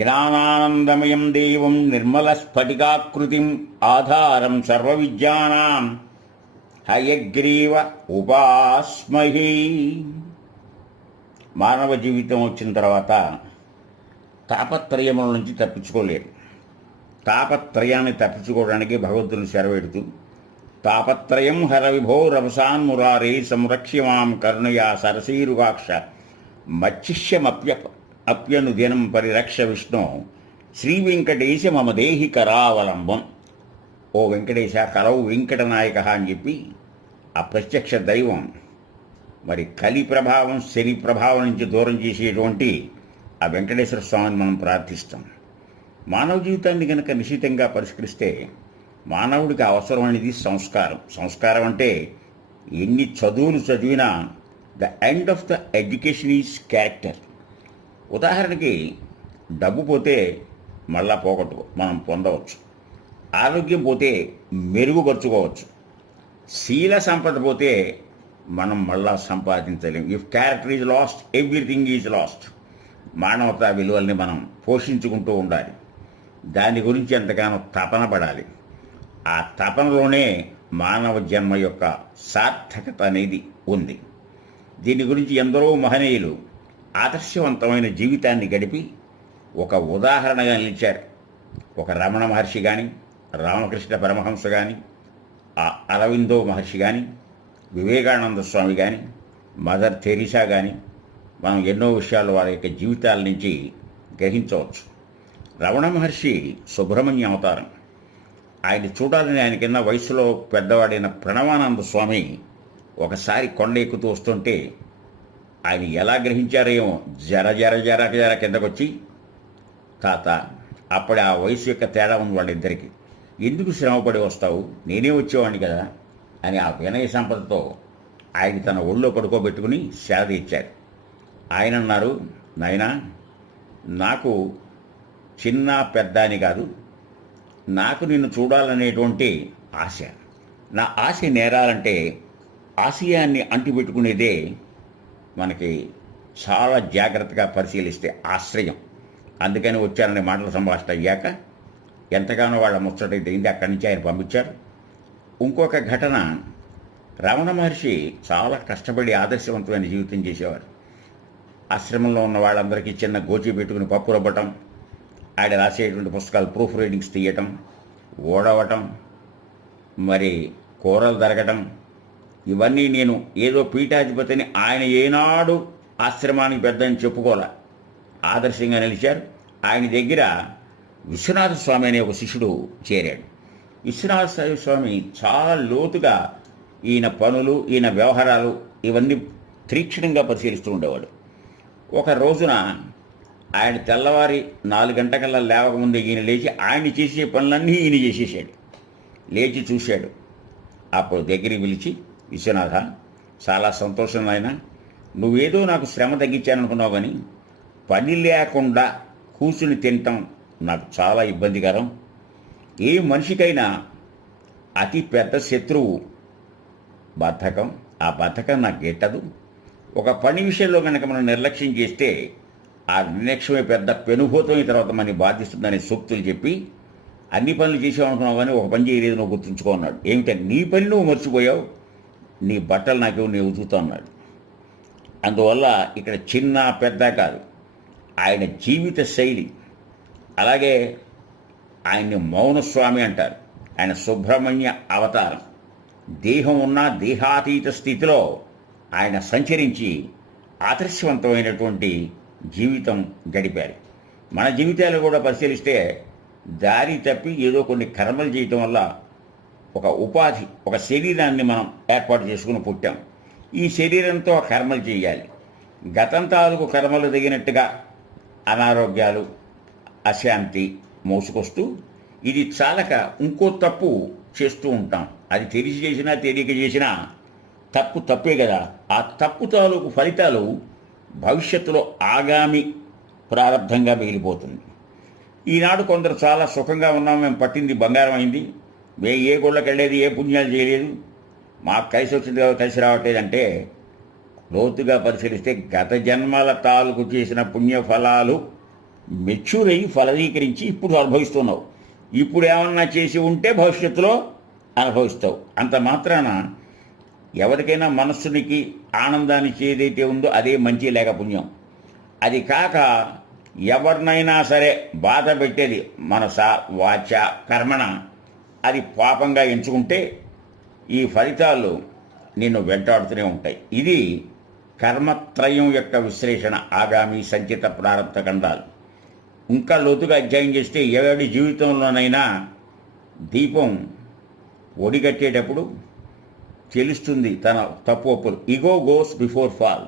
జ్ఞానానందమయం దేవం నిర్మలస్ఫటికాకృతిం ఆధారం సర్వవిద్యానాం హయగ్రీవ ఉపాస్మహే. మానవ జీవితం వచ్చిన తర్వాత తాపత్రయముల నుంచి తప్పించుకోలేరు. తాపత్రయాన్ని తప్పించుకోవడానికి భగవంతుని శరవెడుతూ తాపత్రయం హర విభో రవసాన్ మురారే సంరక్ష్య మాం కరుణయా సరసీరుగాక్ష మచ్చిష్యమప్యను దినం పరిరక్ష విష్ణు శ్రీ వెంకటేశ మమ దేహి కరావలంబం. ఓ వెంకటేశ కలవు వెంకటనాయక అని చెప్పి ఆ ప్రత్యక్ష దైవం మరి కలి ప్రభావం శని ప్రభావం నుంచి దూరం చేసేటువంటి ఆ వెంకటేశ్వర స్వామిని మనం ప్రార్థిస్తాం. మానవ జీవితాన్ని కనుక నిశితంగా పరిష్కరిస్తే మానవుడికి అవసరమైనది సంస్కారం. సంస్కారం అంటే ఎన్ని చదువులు చదివినా the end of the education is character. ఉదాహరణకి డబ్బు పోతే మళ్ళా మనం పొందవచ్చు, ఆరోగ్యం పోతే మెరుగుపరుచుకోవచ్చు, శీల సంపద పోతే మనం మళ్ళా సంపాదించలేం. If character is lost everything is lost. మానవతా విలువల్ని మనం పోషించుకుంటూ ఉండాలి. దాని గురించి ఎంతగానో తపన పడాలి. ఆ తపనలోనే మానవ జన్మ యొక్క సార్థకత అనేది ఉంది. దీని గురించి ఎందరో మహనీయులు ఆదర్శవంతమైన జీవితాన్ని గడిపి ఒక ఉదాహరణగా నిలిచారు. ఒక రమణ మహర్షి కానీ, రామకృష్ణ పరమహంస కానీ, ఆ అరవిందో మహర్షి కానీ, వివేకానంద స్వామి కానీ, మదర్ తెరీసా కానీ మనం ఎన్నో విషయాలు వారి యొక్క జీవితాల నుంచి గ్రహించవచ్చు. రమణ మహర్షి సుబ్రహ్మణ్య అవతారం. ఆయన చూడాలని ఆయన కింద వయసులో పెద్దవాడైన ప్రణవానంద స్వామి ఒకసారి కొండ ఎక్కుతూ వస్తుంటే ఆయన ఎలా గ్రహించారేమో జర జర జర జర కిందకొచ్చి, తాత అప్పుడే ఆ వయసు యొక్క తేడా ఉంది వాళ్ళిద్దరికీ, ఎందుకు శ్రమపడి వస్తావు, నేనే వచ్చేవాడిని కదా అని ఆ వినయ సంపదతో ఆయన తన ఒళ్ళో పడుకోబెట్టుకుని సేద ఇచ్చారు. ఆయన అన్నారు, నాయనా నాకు చిన్న పెద్ద అని కాదు, నాకు నిన్ను చూడాలనేటువంటి ఆశ. నా ఆశ నేరాలంటే ఆశయాన్ని అంటిపెట్టుకునేదే మనకి చాలా జాగ్రత్తగా పరిశీలిస్తే ఆశ్రయం. అందుకని వచ్చారనే మాటల సంభాషణ అయ్యాక ఎంతగానో వాళ్ళ ముచ్చటైంది. అక్కడి నుంచి ఆయన పంపించారు. ఇంకొక ఘటన, రమణ మహర్షి చాలా కష్టపడి ఆదర్శవంతమైన జీవితం చేసేవారు. ఆశ్రమంలో ఉన్న వాళ్ళందరికీ చిన్న గోచి పెట్టుకుని పప్పు రుబ్బటం, ఆయన రాసేటువంటి పుస్తకాలు ప్రూఫ్ రీడింగ్స్ తీయటం, ఓడవటం, మరి కూరలు తరగటం, ఇవన్నీ నేను ఏదో పీఠాధిపతిని ఆయన ఏనాడు ఆశ్రమానికి పెద్దని చెప్పుకోలే, ఆదర్శంగా నిలిచారు. ఆయన దగ్గర విశ్వనాథ స్వామి అనే ఒక శిష్యుడు చేరాడు. విశ్వనాథ స్వామి చాలా లోతుగా ఈయన పనులు, ఈయన వ్యవహారాలు ఇవన్నీ తీక్షణంగా పరిశీలిస్తూ ఉండేవాడు. ఒక రోజున ఆయన తెల్లవారి 4 గంటకల్లా లేవకముందే ఈయన లేచి ఆయన చేసే పనులన్నీ ఈయన చేసేసాడు. లేచి చూశాడు. అప్పుడు దగ్గరికి పిలిచి, విశ్వనాథ చాలా సంతోషం ఆయన, నువ్వేదో నాకు శ్రమ తగ్గించాననుకున్నావు, కానీ పని లేకుండా కూర్చుని తినటం నాకు చాలా ఇబ్బందికరం. ఏ మనిషికైనా అతి పెద్ద శత్రువు బద్ధకం. ఆ బద్ధకం నాకు గిట్టదు. ఒక పని విషయంలో కనుక మనం నిర్లక్ష్యం చేస్తే ఆ నిర్లక్ష్యమే పెద్ద పెనుభూతమైన తర్వాత మనని బాధిస్తుందనే సూక్తులు చెప్పి, అన్ని పనులు చేసామనుకున్నావు కానీ ఒక పని చేయలేదు, నువ్వు గుర్తుంచుకో అన్నాడు. ఏమిటంటే నీ పని నువ్వు మర్చిపోయావు, నీ బట్టలు నాకు నేను ఉతుకుతా అన్నాడు. అందువల్ల ఇక్కడ చిన్న పెద్ద కాదు, ఆయన జీవిత శైలి. అలాగే ఆయన్ని మౌనస్వామి అంటారు. ఆయన సుబ్రహ్మణ్య అవతారం. దేహం ఉన్న దేహాతీత స్థితిలో ఆయన సంచరించి ఆదర్శవంతమైనటువంటి జీవితం గడిపారు. మన జీవితాలు కూడా పరిశీలిస్తే దారి తప్పి ఏదో కొన్ని కర్మలు చేయటం వల్ల ఒక ఉపాధి, ఒక శరీరాన్ని మనం ఏర్పాటు చేసుకుని పుట్టాం. ఈ శరీరంతో కర్మలు చేయాలి. గతం తాలూకు కర్మలు తగినట్టుగా అనారోగ్యాలు, అశాంతి మోసుకొస్తూ ఇది చాలక ఇంకో తప్పు చేస్తూ ఉంటాం. అది తెలిసి చేసినా తెలియక చేసినా తప్పు తప్పే కదా. ఆ తప్పు తాలూకు ఫలితాలు భవిష్యత్తులో ఆగామి ప్రారంభంగా మిగిలిపోతుంది. ఈనాడు కొందరు చాలా సుఖంగా ఉన్నాం, మేము పట్టింది బంగారం అయింది, మేము ఏ గుళ్ళకి వెళ్ళేది, ఏ పుణ్యాలు చేయలేదు, మాకు కలిసి వచ్చింది కలిసి రావట్లేదంటే లోతుగా పరిశీలిస్తే గత జన్మల తాలూకు చేసిన పుణ్యఫలాలు మెచ్యూర్ అయ్యి ఫలదీకరించి ఇప్పుడు అనుభవిస్తున్నావు. ఇప్పుడు ఏమన్నా చేసి ఉంటే భవిష్యత్తులో అనుభవిస్తావు. అంత మాత్రాన ఎవరికైనా మనస్సునికి ఆనందాన్ని ఏదైతే ఉందో అదే మంచి లేక పుణ్యం. అది కాక ఎవరినైనా సరే బాధ పెట్టేది మనస వాచ కర్మణ అది పాపంగా ఎంచుకుంటే ఈ ఫలితాలు నిన్ను వెంటాడుతూనే ఉంటాయి. ఇది కర్మత్రయం యొక్క విశ్లేషణ. ఆగామి సంచిత ప్రారంభ ఖండాలు. ఇంకా లోతుగా అధ్యయనం చేస్తే ఎవరి జీవితంలోనైనా దీపం ఒడిగట్టేటప్పుడు తెలుస్తుంది తన తప్పు ఒప్పులు. Ego goes before fall.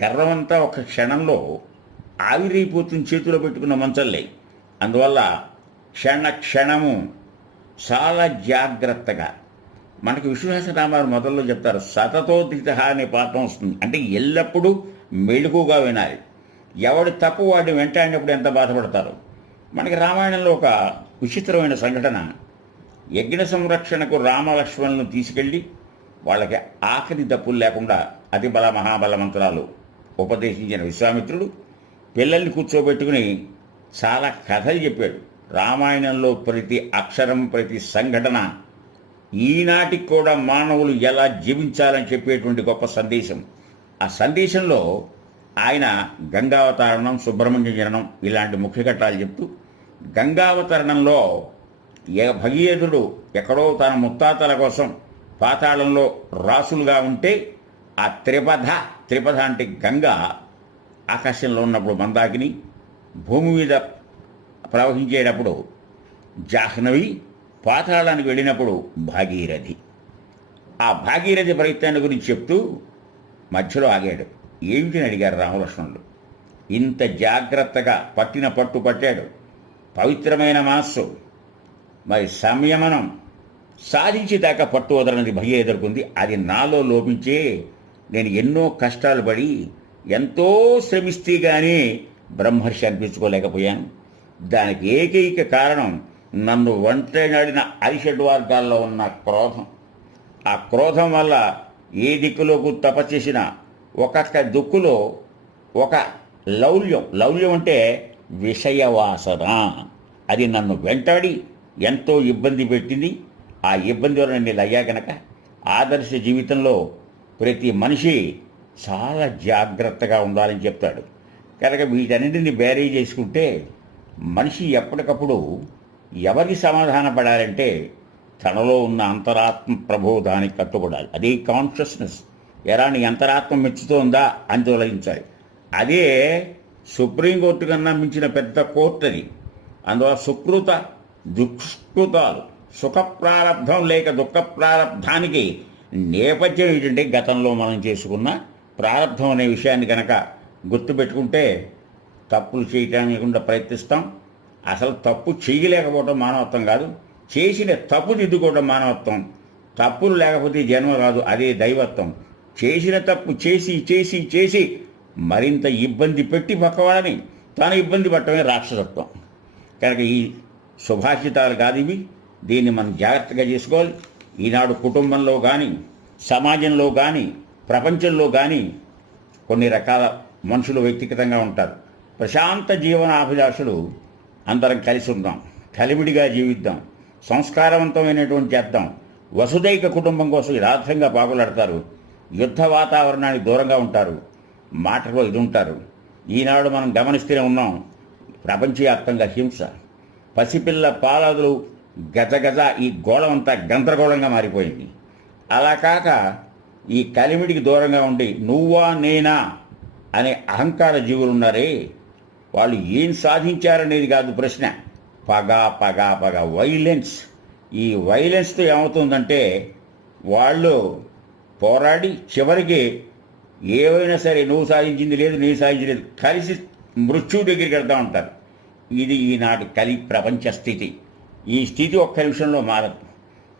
గర్వమంతా ఒక క్షణంలో ఆవిరైపోతుంది చేతిలో పెట్టుకున్న మంచల్లే. అందువల్ల క్షణము చాలా జాగ్రత్తగా మనకి విశ్వాసనామాలు మొదల్లో చెప్తారు. సతతోదిత అనే పాఠం వస్తుంది. అంటే ఎల్లప్పుడూ మెళుకుగా వినాలి. ఎవడి తప్పు వాడిని వెంటాడినప్పుడు ఎంత బాధపడతారు. మనకి రామాయణంలో ఒక విచిత్రమైన సంఘటన. యజ్ఞ సంరక్షణకు రామలక్ష్మణులను తీసుకెళ్ళి వాళ్ళకి ఆఖరి తప్పులు లేకుండా అతి బల మహాబల మంత్రాలు ఉపదేశించిన విశ్వామిత్రుడు పిల్లల్ని కూర్చోబెట్టుకుని చాలా కథలు చెప్పాడు. రామాయణంలో ప్రతి అక్షరం ప్రతి సంఘటన ఈనాటికి కూడా మానవులు ఎలా జీవించాలని చెప్పేటువంటి గొప్ప సందేశం. ఆ సందేశంలో ఆయన గంగావతరణం, సుబ్రహ్మణ్య జననం ఇలాంటి ముఖ్య ఘట్టాలు చెప్తూ గంగావతరణంలో భగీరథుడు ఎక్కడో తన ముత్తాతల కోసం పాతాళంలో రాసులుగా ఉంటే ఆ త్రిపథ అంటే గంగ ఆకాశంలో ఉన్నప్పుడు మందాకిని, భూమి మీద ప్రవహించేటప్పుడు జాహ్నవి, పాతాళానికి వెళ్ళినప్పుడు భాగీరథి. ఆ భాగీరథి ప్రయత్నాన్ని గురించి చెప్తూ మధ్యలో ఆగాడు. ఏమిటిని అడిగారు రామలక్ష్మణుడు. ఇంత జాగ్రత్తగా పట్టిన పట్టు పట్టాడు. పవిత్రమైన మనస్సు, మరి సంయమనం సాధించేదాకా పట్టు వదలనది భయ ఎదుర్కొంది. అది నాలో లోపించే నేను ఎన్నో కష్టాలు పడి ఎంతో శ్రమిస్తే కానీ బ్రహ్మర్షి అనిపించుకోలేకపోయాను. దానికి ఏకైక కారణం నన్ను ఒంటరినాడిన అరిషడ్వర్గాల్లో ఉన్న క్రోధం. ఆ క్రోధం వల్ల ఏ దిక్కులోకి తపచేసినా ఒక్కొక్క దిక్కులో ఒక లౌల్యం అంటే విషయవాసన. అది నన్ను వెంటాడి ఎంతో ఇబ్బంది పెట్టింది. ఆ ఇబ్బంది వల్ల నేను అయ్యా కనుక ఆదర్శ జీవితంలో ప్రతి మనిషి చాలా జాగ్రత్తగా ఉండాలని చెప్తాడు. కనుక వీటన్నింటినీ బ్యారీ చేసుకుంటే మనిషి ఎప్పటికప్పుడు ఎవరికి సమాధాన పడాలంటే తనలో ఉన్న అంతరాత్మ ప్రబోధానికి కట్టుబడాలి. అదే కాన్షియస్నెస్. ఎరా నీ అంతరాత్మ మెచ్చుతోందా అని తొలగించాలి. అదే సుప్రీంకోర్టు కన్నా మించిన పెద్ద కోర్టు అది. అందువల్ల సుకృత దుష్కృతాలు, సుఖ ప్రారంధం లేక దుఃఖ ప్రారంధానికి నేపథ్యం ఏంటంటే గతంలో మనం చేసుకున్న ప్రారంధం అనే విషయాన్ని కనుక గుర్తుపెట్టుకుంటే తప్పులు చేయటానికి లేకుండా ప్రయత్నిస్తాం. అసలు తప్పు చేయలేకపోవడం మానవత్వం కాదు, చేసిన తప్పు దిద్దుకోవడం మానవత్వం. తప్పులు లేకపోతే జన్మ రాదు, అదే దైవత్వం. చేసిన తప్పు చేసి చేసి చేసి మరింత ఇబ్బంది పెట్టి పక్కవాడని తాను ఇబ్బంది పట్టడమే రాక్షసత్వం. కనుక ఈ సుభాషితాలు కాదు ఇవి. దీన్ని మనం జాగ్రత్తగా చేసుకోవాలి. ఈనాడు కుటుంబంలో కానీ, సమాజంలో కానీ, ప్రపంచంలో కానీ కొన్ని రకాల మనుషులు వ్యక్తిగతంగా ఉంటారు. ప్రశాంత జీవనాభిలాషులు అందరం కలిసి ఉందాం, కలివిడిగా జీవిద్దాం, సంస్కారవంతమైనటువంటి చేద్దాం. వసుదైక కుటుంబం కోసం యథార్థంగా పాకులాడతారు. యుద్ధ వాతావరణానికి దూరంగా ఉంటారు. మాటలో ఇది ఉంటారు. ఈనాడు మనం గమనిస్తూనే ఉన్నాం. ప్రపంచవ్యాప్తంగా హింస, పసిపిల్ల పాలదులు, గజగజ ఈ గోళం అంతా గందరగోళంగా మారిపోయింది. అలా కాక ఈ కలిమిడికి దూరంగా ఉండి నువ్వా నేనా అనే అహంకార జీవులు ఉన్నారే, వాళ్ళు ఏం సాధించారనేది కాదు ప్రశ్న. పగ వైలెన్స్. ఈ వైలెన్స్తో ఏమవుతుందంటే వాళ్ళు పోరాడి చివరికి ఏవైనా సరే నువ్వు సాధించింది లేదు, నేను సాధించలేదు, కలిసి మృత్యువు దగ్గరికి వెళ్తూ ఉంటారు. ఇది ఈనాటి కలి ప్రపంచ స్థితి. ఈ స్థితి ఒక్క నిమిషంలో మారదు.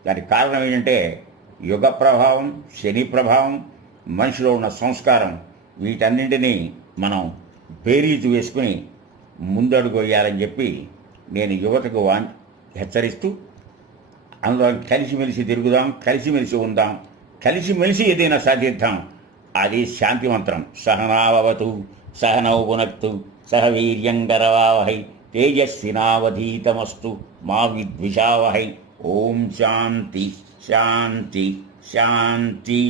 దానికి కారణం ఏంటంటే యుగ ప్రభావం, శని ప్రభావం, మనిషిలో ఉన్న సంస్కారం. వీటన్నింటినీ మనం బేరీజు వేసుకుని ముందడుగు వేయాలని చెప్పి నేను యువతకు హెచ్చరిస్తూ అందరం కలిసిమెలిసి తిరుగుదాం, కలిసిమెలిసి ఉందాం, కలిసిమెలిసి ఏదైనా సాధిద్దాం. అది శాంతి మంత్రం. సహనావతు సహ నౌ భునక్తు సహ వీర్యంకరవావహై తేజస్వినావధీతమస్తు మా విద్విషావహై. ఓం శాంతి శాంతి శాంతి.